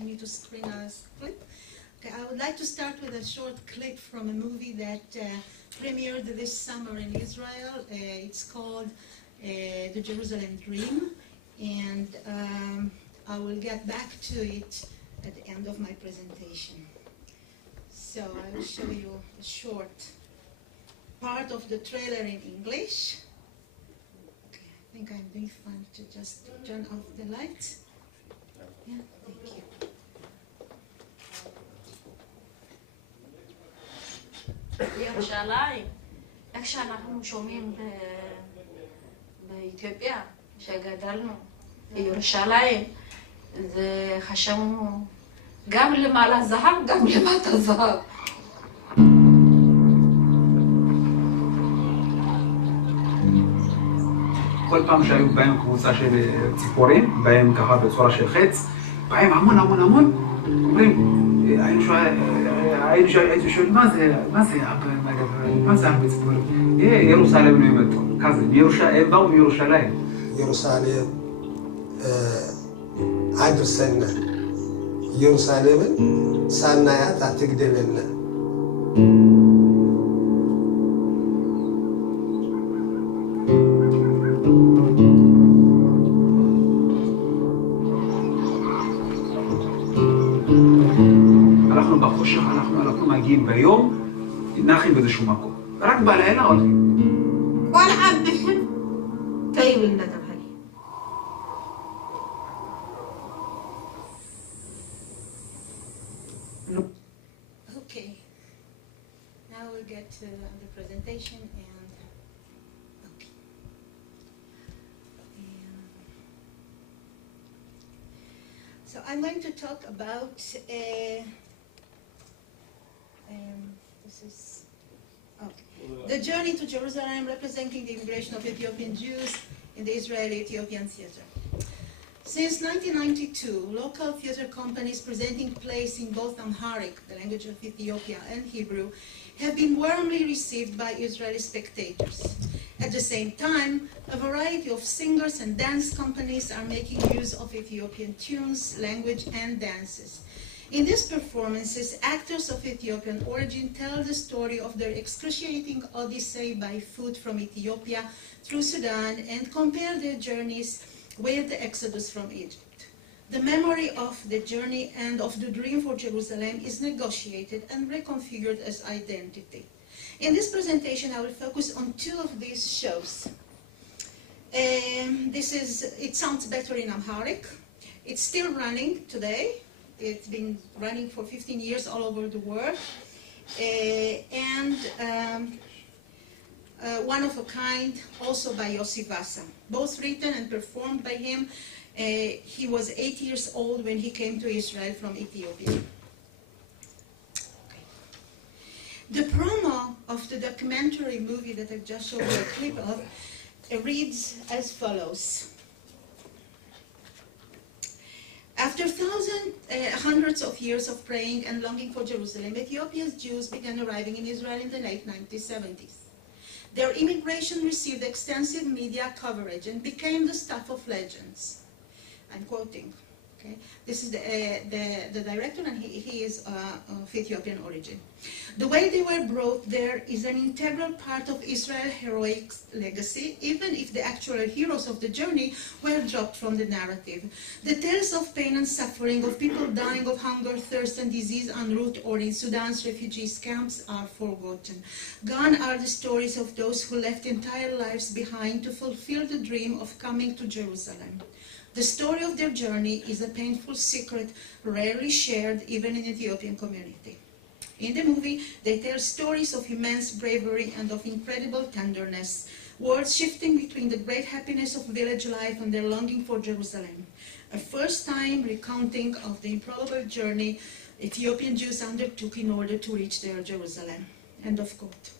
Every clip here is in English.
me to screen a clip. Okay, I would like to start with a short clip from a movie that premiered this summer in Israel. It's called The Jerusalem Dream, and I will get back to it at the end of my presentation. So I will show you a short part of the trailer in English. Okay, I think I'm doing fine to just turn off the lights. Yeah, thank you. ירושלים, איך שאנחנו שומעים באתיופיה, שגדלנו בירושלים, זה חשבנו גם למעלה זהב, גם למטה זהב. כל פעם שהיו בהם קבוצה של ציפורים, בהם ככה בצורה של חץ, בהם המון, אומרים, היינו שואלים, מה זה הרבה ציפורים? ירוסלם לא ימתו, כזה, הם באו מירושלים. ירוסלם አድርሰና ኢየሩሳሌምን ሳናያት አትግደልና אנחנו בחושך, אנחנו מגיעים ביום, נחים באיזשהו מקום. רק בלילה הולכים. כל עבדכם טייבל נדבר. Okay, now we'll get to the presentation and okay. So I'm going to talk about the journey to Jerusalem, representing the immigration of Ethiopian Jews in the Israeli-Ethiopian theater. Since 1992, local theater companies presenting plays in both Amharic, the language of Ethiopia, and Hebrew have been warmly received by Israeli spectators. At the same time, a variety of singers and dance companies are making use of Ethiopian tunes, language, and dances. In these performances, actors of Ethiopian origin tell the story of their excruciating odyssey by foot from Ethiopia through Sudan and compare their journeys with the exodus from Egypt. The memory of the journey and of the dream for Jerusalem is negotiated and reconfigured as identity. In this presentation, I will focus on two of these shows. It sounds better in Amharic. It's still running today. It's been running for 15 years all over the world. One of a Kind, also by Yossi Vasa. Both written and performed by him. He was 8 years old when he came to Israel from Ethiopia. Okay. The promo of the documentary movie that I just showed you a clip of reads as follows. After hundreds of years of praying and longing for Jerusalem, Ethiopia's Jews began arriving in Israel in the late 1970s. Their immigration received extensive media coverage and became the stuff of legends. I'm quoting. Okay? This is the director, and he is of Ethiopian origin. The way they were brought there is an integral part of Israel's heroic legacy, even if the actual heroes of the journey were dropped from the narrative. The tales of pain and suffering, of people dying of hunger, thirst, and disease en route or in Sudan's refugee camps are forgotten. Gone are the stories of those who left entire lives behind to fulfill the dream of coming to Jerusalem. The story of their journey is a painful secret, rarely shared even in the Ethiopian community. In the movie, they tell stories of immense bravery and of incredible tenderness, words shifting between the great happiness of village life and their longing for Jerusalem. A first-time recounting of the improbable journey Ethiopian Jews undertook in order to reach their Jerusalem. End of quote.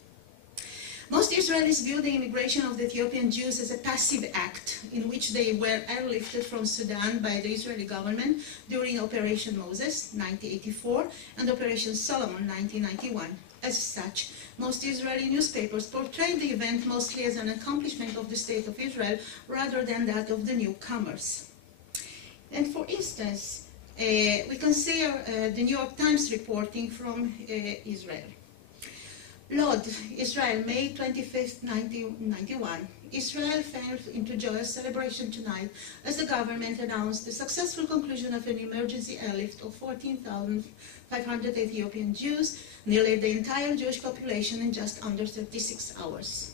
Most Israelis view the immigration of the Ethiopian Jews as a passive act in which they were airlifted from Sudan by the Israeli government during Operation Moses, 1984, and Operation Solomon, 1991. As such, most Israeli newspapers portrayed the event mostly as an accomplishment of the State of Israel rather than that of the newcomers. And for instance, We can see the New York Times reporting from Israel. Lod, Israel, May 25th, 1991. Israel fell into joyous celebration tonight as the government announced the successful conclusion of an emergency airlift of 14,500 Ethiopian Jews, nearly the entire Jewish population, in just under 36 hours.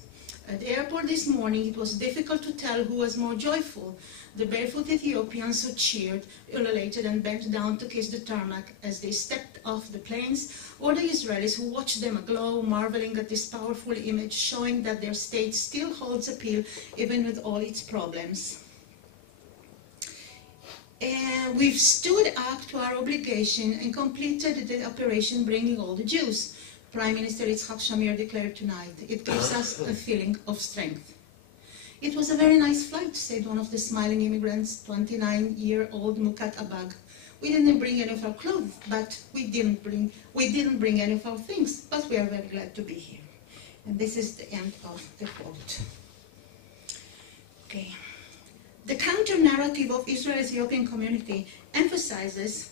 At the airport this morning, it was difficult to tell who was more joyful, the barefoot Ethiopians who cheered, ululated, and bent down to kiss the tarmac as they stepped off the planes, or the Israelis who watched them aglow, marveling at this powerful image showing that their state still holds appeal even with all its problems. We've stood up to our obligation and completed the operation Bringing All the Jews, Prime Minister Yitzhak Shamir declared tonight. It gives us a feeling of strength. It was a very nice flight, said one of the smiling immigrants, 29-year-old Mukat Abag. We didn't bring any of our clothes, but we didn't bring any of our things, but we are very glad to be here. And this is the end of the quote. Okay. The counter-narrative of Israel-Ethiopian community emphasizes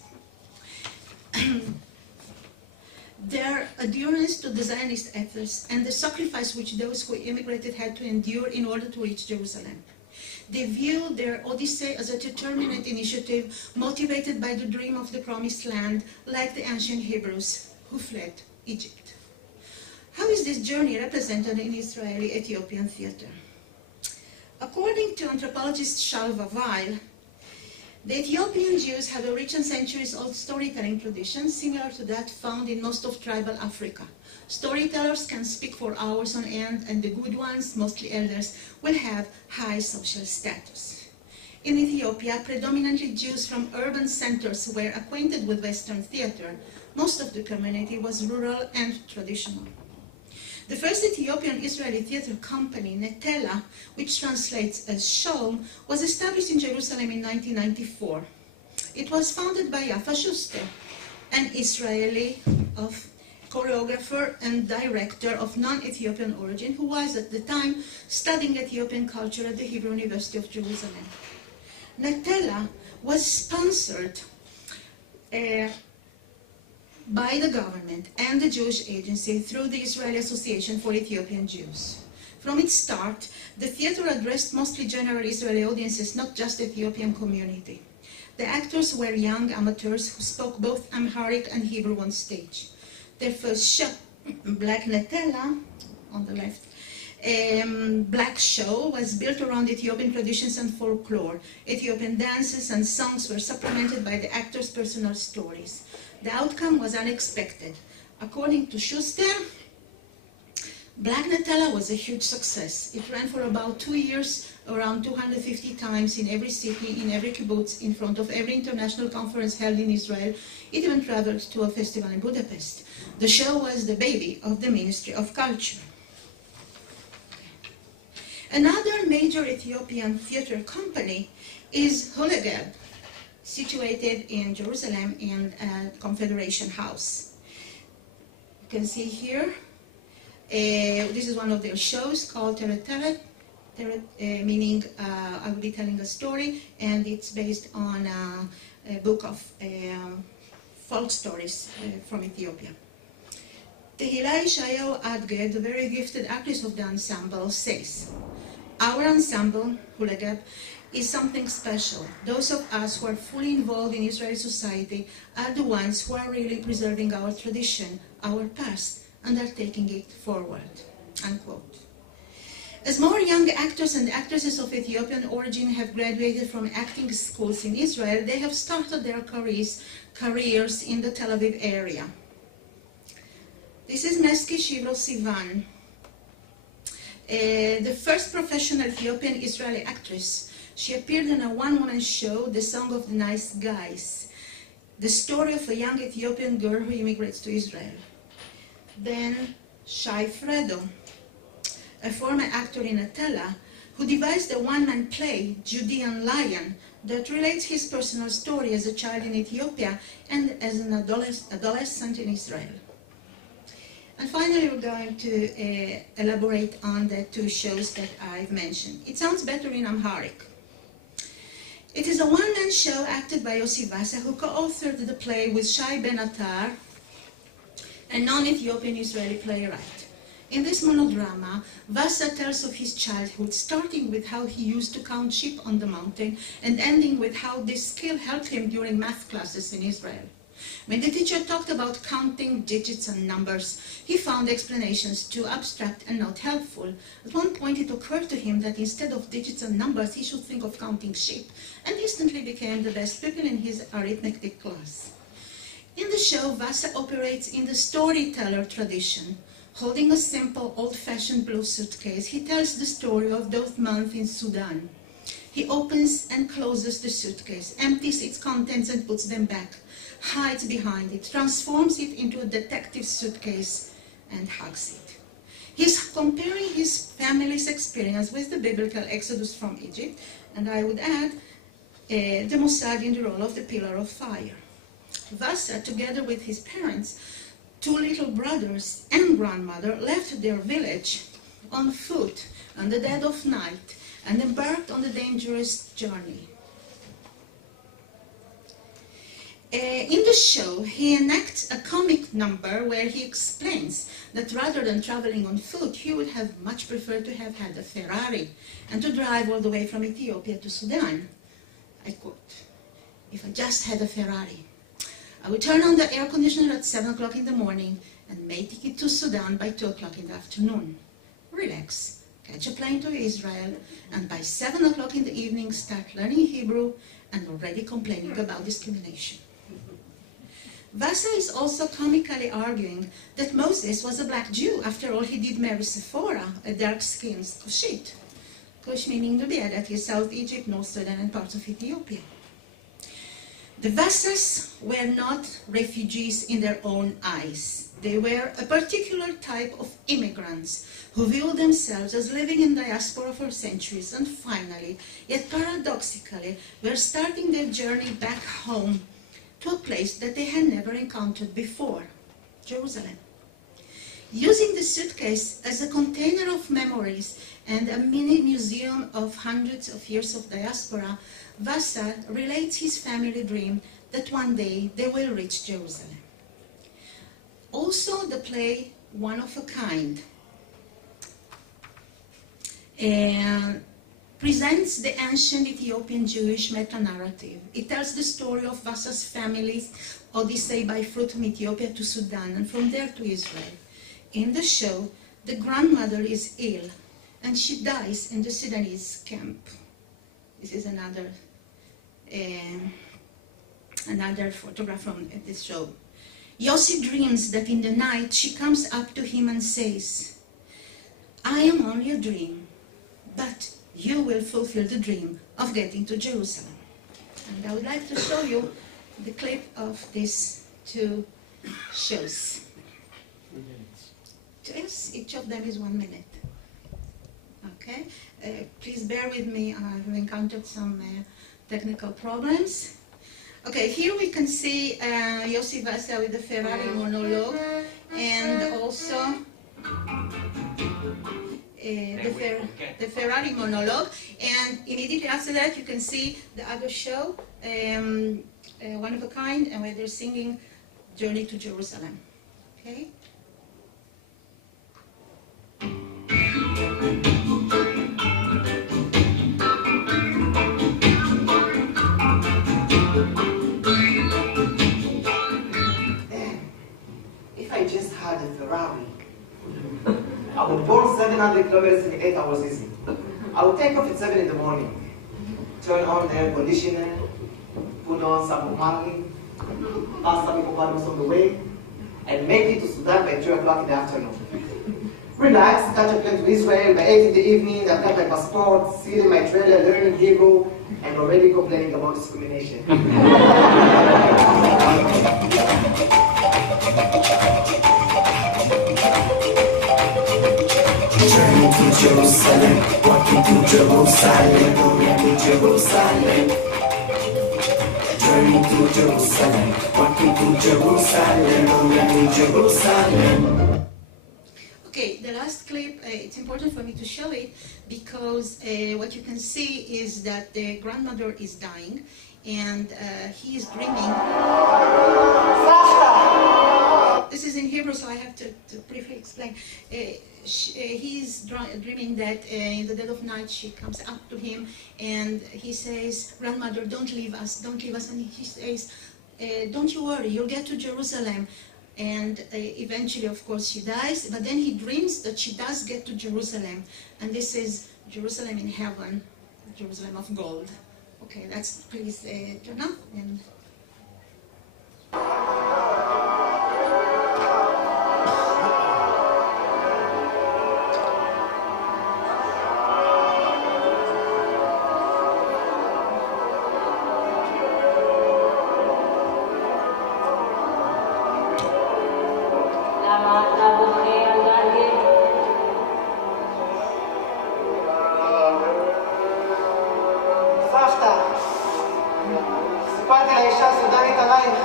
their adherence to the Zionist ethos and the sacrifice which those who immigrated had to endure in order to reach Jerusalem. They view their odyssey as a determinate initiative motivated by the dream of the promised land, like the ancient Hebrews who fled Egypt. How is this journey represented in Israeli-Ethiopian theater? According to anthropologist Shalva Weil, the Ethiopian Jews have a rich and centuries-old storytelling tradition similar to that found in most of tribal Africa. Storytellers can speak for hours on end, and the good ones, mostly elders, will have high social status. In Ethiopia, predominantly Jews from urban centers were acquainted with Western theater. Most of the community was rural and traditional. The first Ethiopian Israeli theater company, Netela, which translates as show, was established in Jerusalem in 1994. It was founded by Yafa Schuster, an Israeli choreographer and director of non-Ethiopian origin who was at the time studying Ethiopian culture at the Hebrew University of Jerusalem. Netela was sponsored by the government and the Jewish Agency through the Israeli Association for Ethiopian Jews. From its start, the theater addressed mostly general Israeli audiences, not just Ethiopian community. The actors were young amateurs who spoke both Amharic and Hebrew on stage. Their first show, Black Netela, on the left, Black Show, was built around Ethiopian traditions and folklore. Ethiopian dances and songs were supplemented by the actors' personal stories. The outcome was unexpected. According to Schuster, Black Netela was a huge success. It ran for about 2 years, around 250 times in every city, in every kibbutz, in front of every international conference held in Israel. It even traveled to a festival in Budapest. The show was the baby of the Ministry of Culture. Another major Ethiopian theater company is Hulegab, situated in Jerusalem in Confederation House. You can see here, this is one of their shows called Teret Teret, meaning I will be telling a story, and it's based on a book of folk stories from Ethiopia. Tehila Ishayahu Adged, the very gifted actress of the ensemble, says, "Our ensemble, Hulegab, is something special. Those of us who are fully involved in Israeli society are the ones who are really preserving our tradition, our past, and are taking it forward." Unquote. As more young actors and actresses of Ethiopian origin have graduated from acting schools in Israel, they have started their careers in the Tel Aviv area. This is Meski Shivro Sivan, the first professional Ethiopian Israeli actress. She appeared in a one-woman show, The Song of the Nice Guys, the story of a young Ethiopian girl who immigrates to Israel. Then Shai Fredo, a former actor in Atala, who devised a one-man play, Judean Lion, that relates his personal story as a child in Ethiopia and as an adolescent in Israel. And finally, we're going to elaborate on the two shows that I've mentioned. It sounds better in Amharic. It is a one-man show acted by Yossi Vasa, who co-authored the play with Shai Ben Attar, a non-Ethiopian Israeli playwright. In this monodrama, Vasa tells of his childhood, starting with how he used to count sheep on the mountain and ending with how this skill helped him during math classes in Israel. When the teacher talked about counting digits and numbers, he found explanations too abstract and not helpful. At one point it occurred to him that instead of digits and numbers, he should think of counting sheep, and instantly became the best pupil in his arithmetic class. In the show, Vasa operates in the storyteller tradition. Holding a simple, old-fashioned blue suitcase, he tells the story of those months in Sudan. He opens and closes the suitcase, empties its contents and puts them back, hides behind it, transforms it into a detective suitcase, and hugs it. He's comparing his family's experience with the biblical exodus from Egypt, and I would add the Mossad in the role of the pillar of fire. Vasa, together with his parents, 2 little brothers and grandmother, left their village on foot on the dead of night and embarked on a dangerous journey. In the show, he enacts a comic number where he explains that rather than traveling on foot, he would have much preferred to have had a Ferrari and to drive all the way from Ethiopia to Sudan. I quote, "If I just had a Ferrari, I would turn on the air conditioner at 7 o'clock in the morning and make it to Sudan by 2 o'clock in the afternoon. Relax, catch a plane to Israel, and by 7 o'clock in the evening start learning Hebrew and already complaining about discrimination." Vasa is also comically arguing that Moses was a black Jew. After all, he did marry Sephora, a dark-skinned Cushite. Cush meaning Nubia, that is South Egypt, North Sudan, and parts of Ethiopia. The Vasas were not refugees in their own eyes. They were a particular type of immigrants who viewed themselves as living in diaspora for centuries and finally, yet paradoxically, were starting their journey back home to a place that they had never encountered before, Jerusalem. Using the suitcase as a container of memories and a mini museum of hundreds of years of diaspora, Vasa relates his family dream that one day they will reach Jerusalem. Also, the play One of a Kind presents the ancient Ethiopian Jewish meta-narrative. It tells the story of Vasa's family's odyssey by foot from Ethiopia to Sudan and from there to Israel. In the show, the grandmother is ill and she dies in the Sudanese camp. This is another photograph from this show. Yossi dreams that in the night she comes up to him and says, "I am only a dream, but you will fulfill the dream of getting to Jerusalem." And I would like to show you the clip of these 2 shows. Yes, each of them is 1 minute. Okay, please bear with me. I've encountered some technical problems. Okay, here we can see Yossi Vasa with the Ferrari monologue, and also the Ferrari monologue, and immediately after that you can see the other show, One of a Kind, and where they're singing Journey to Jerusalem. Okay. If I just had a Ferrari, I would burn 700 kilometers in 8 hours easy. I would take off at 7 in the morning, turn on the air conditioner, put on some Marley, pass some hippopotamus on the way, and make it to Sudan by 3 o'clock in the afternoon. Relax, catch a plane to Israel by 8 in the evening, I've got my passport, sit in my trailer, learning Hebrew, and already complaining about discrimination. Journey to Jerusalem, walking to Jerusalem, going to Jerusalem. Journey to Jerusalem, walking to Jerusalem, going to Jerusalem. Okay, the last clip, it's important for me to show it because what you can see is that the grandmother is dying and he is dreaming. This is in Hebrew, so I have to briefly explain. He's dreaming that in the dead of night she comes up to him and he says, "Grandmother, don't leave us, don't leave us." And he says, "Don't you worry, you'll get to Jerusalem." And eventually, of course, she dies, but then he dreams that she does get to Jerusalem. And this is Jerusalem in heaven, Jerusalem of gold. Okay, let's please turn up. And סיפרתי לאישה הסודנית עלייך,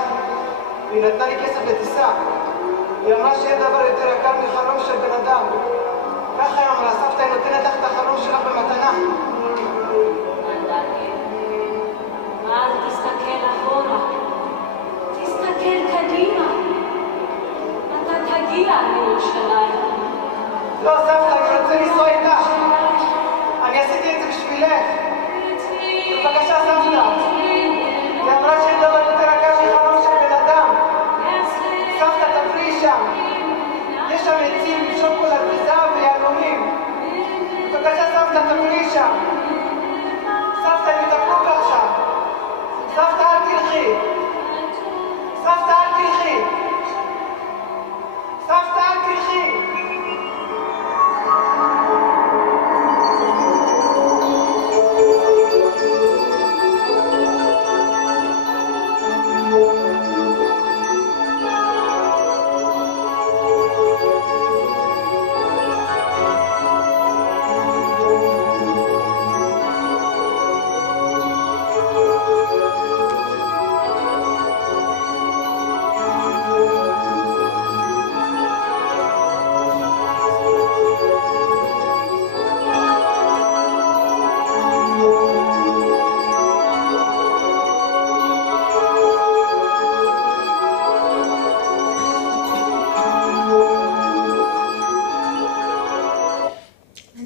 והיא נתנה לי כסף לטיסה. היא אמרה שאין דבר יותר יקר מחלום של בן אדם. ככה היא אמרה, סבתא, היא נותנת לך את החלום שלך במתנה. אל תסתכל אחורה, תסתכל קדימה. אתה תגיע לירושלים. לא, סבתא, אני רוצה לנסוע איתך. אני עשיתי את זה בשבילך. בבקשה, סבתא. היא אמרה שאין דבר יותר יקר מחלום של בן אדם. סבתא, תבריאי שם. יש שם עצים, שוקולד וזהב ויהלומים. בבקשה, סבתא, תבריאי שם. סבתא, הם יטפלו בה עכשיו. סבתא, אל תלכי. סבתא, אל תלכי. סבתא, אל תלכי.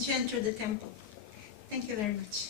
she entered the temple. Thank you very much.